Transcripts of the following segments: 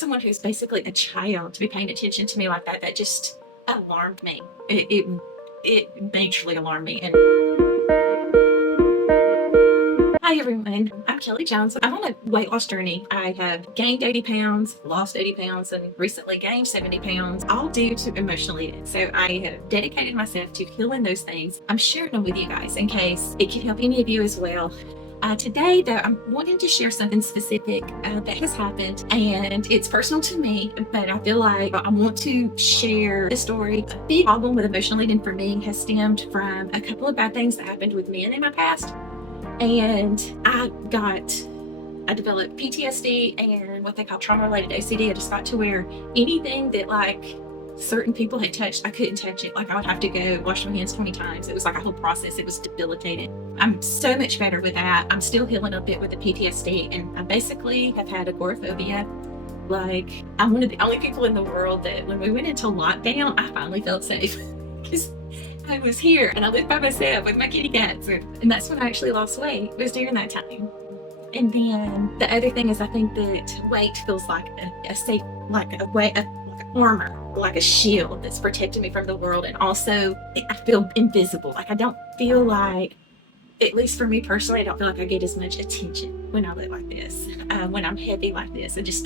someone who's basically a child to be paying attention to me like that, that just alarmed me. It majorly alarmed me. And hi everyone, I'm Kelli Jones. I'm on a weight loss journey. I have gained 80 pounds, lost 80 pounds, and recently gained 70 pounds, all due to emotional eating. So I have dedicated myself to healing those things. I'm sharing them with you guys in case it can help any of you as well. Today, though, I'm wanting to share something specific that has happened, and it's personal to me, but I feel like I want to share the story. A big problem with emotional eating for me has stemmed from a couple of bad things that happened with men in my past, and I developed PTSD and what they call trauma-related OCD. I just got to where anything that like certain people had touched, I couldn't touch it. Like I would have to go wash my hands 20 times. It was like a whole process. It was debilitating. I'm so much better with that. I'm still healing a bit with the PTSD, and I basically have had agoraphobia. Like I'm one of the only people in the world that when we went into lockdown, I finally felt safe because I was here and I lived by myself with my kitty cats, and that's when I actually lost weight. It was during that time. And then the other thing is I think that weight feels like a safe, like a way, like an armor, like a shield that's protecting me from the world. And also I feel invisible. Like I don't feel like, at least for me personally, I don't feel like I get as much attention when I look like this, when I'm heavy like this. I'm just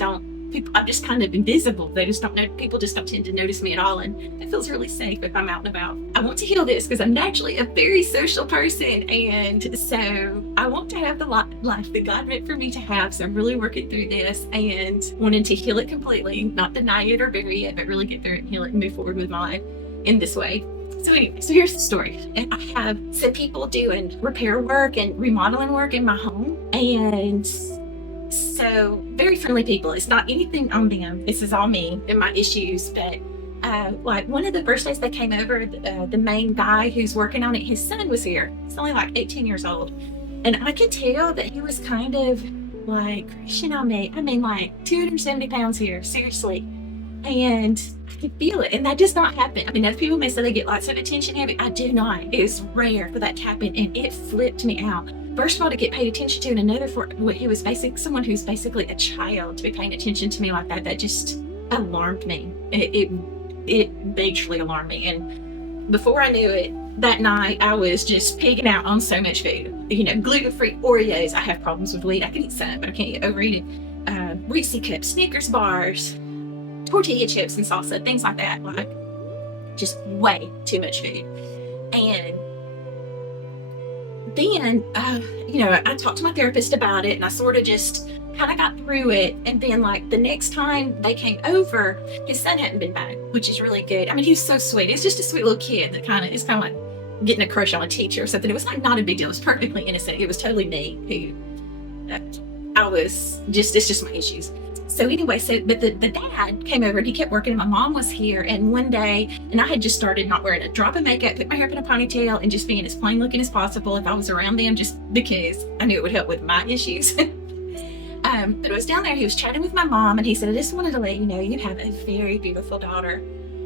kind of invisible. People just don't tend to notice me at all. And it feels really safe if I'm out and about. I want to heal this because I'm naturally a very social person. And so I want to have the life that God meant for me to have. So I'm really working through this and wanting to heal it completely, not deny it or bury it, but really get through it and heal it and move forward with my life in this way. So anyway, so here's the story. And I have some people doing repair work and remodeling work in my home. And so very friendly people. It's not anything on them. This is all me and my issues. But like one of the first days they came over, the main guy who's working on it, his son was here. He's only like 18 years old. And I could tell that he was kind of like crushing on me. I mean, like 270 pounds here, seriously. And I could feel it. And that does not happen. I mean, other people may say they get lots of attention heavy. I do not. It is rare for that to happen. And it flipped me out. First of all, to get paid attention to, and another for what he was someone who's basically a child to be paying attention to me like that, that just alarmed me. It majorly alarmed me. And before I knew it, that night I was just pigging out on so much food. You know, gluten-free Oreos. I have problems with wheat. I can eat some, but I can't overeat it. Reese cups, Snickers bars, tortilla chips and salsa, things like that. Like just way too much food. And then, I talked to my therapist about it, and I sort of just kind of got through it. And then, like, the next time they came over, his son hadn't been back, which is really good. I mean, he was so sweet. He's just a sweet little kid that is kind of like getting a crush on a teacher or something. It was like not a big deal. It was perfectly innocent. It was totally me it's just my issues. So anyway, but the dad came over and he kept working, and my mom was here. And one day, and I had just started not wearing a drop of makeup, put my hair up in a ponytail, and just being as plain looking as possible if I was around them, just because I knew it would help with my issues. But I was down there, he was chatting with my mom, and he said, I just wanted to let you know you have a very beautiful daughter.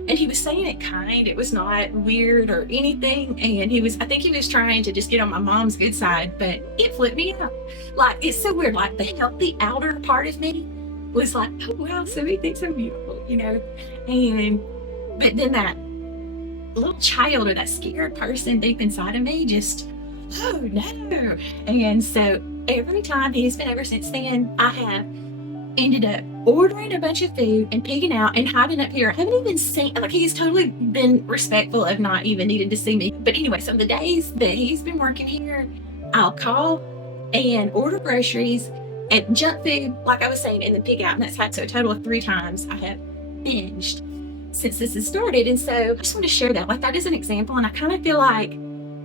And he was saying it kind, it was not weird or anything. And I think he was trying to just get on my mom's good side, but it flipped me up. Like, it's so weird. Like the healthy outer part of me was like, oh wow, so he thinks I'm beautiful, but then that little child or that scared person deep inside of me just, oh no. And so every time he's been over since then, I have ended up ordering a bunch of food and pigging out and hiding up here. I haven't even seen, like, he's totally been respectful of not even needing to see me. But anyway, so the days that he's been working here, I'll call and order groceries and junk food, like I was saying, and then pig out. And that's had, so a total of 3 times I have binged since this has started. And so I just want to share that. Like, that is an example. And I kind of feel like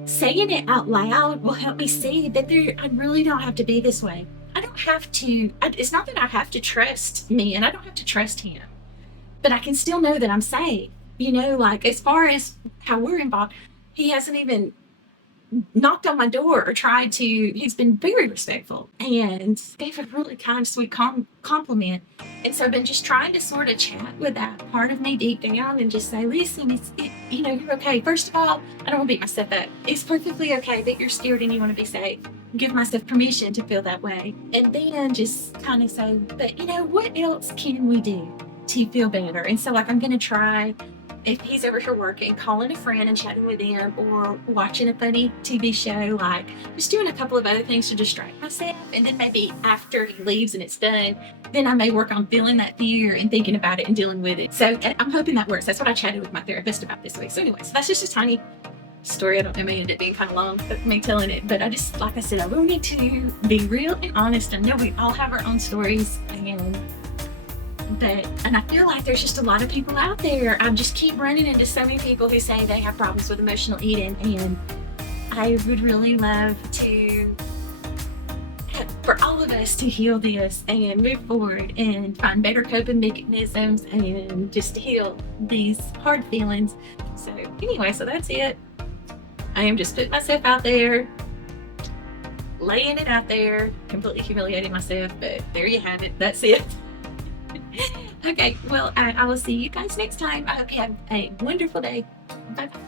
saying it out loud will help me see that I really don't have to be this way. I don't have to, it's not that I have to trust me, and I don't have to trust him, but I can still know that I'm safe. Like as far as how we're involved, he hasn't even knocked on my door or tried to. He's been very respectful and gave a really kind, sweet compliment. And so I've been just trying to sort of chat with that part of me deep down and just say, listen, you're okay. First of all, I don't want to beat myself up. It's perfectly okay that you're scared and you want to be safe. give myself permission to feel that way. And then just kind of say, but what else can we do to feel better? And so like I'm gonna try, if he's over here working, calling a friend and chatting with them, or watching a funny TV show, like just doing a couple of other things to distract myself. And then maybe after he leaves and it's done, then I may work on feeling that fear and thinking about it and dealing with it. So I'm hoping that works. That's what I chatted with my therapist about this week. So anyway, so that's just a tiny story. I don't know, it may end up being kind of long, me telling it, but I just, like I said, I will need to be real and honest. I know we all have our own stories, and I feel like there's just a lot of people out there. I just keep running into so many people who say they have problems with emotional eating, and I would really love for all of us to heal this and move forward and find better coping mechanisms and just heal these hard feelings. So anyway, so that's it. I am just putting myself out there, laying it out there, completely humiliating myself, but there you have it. That's it. Okay, well, I will see you guys next time. I hope you have a wonderful day. Bye-bye.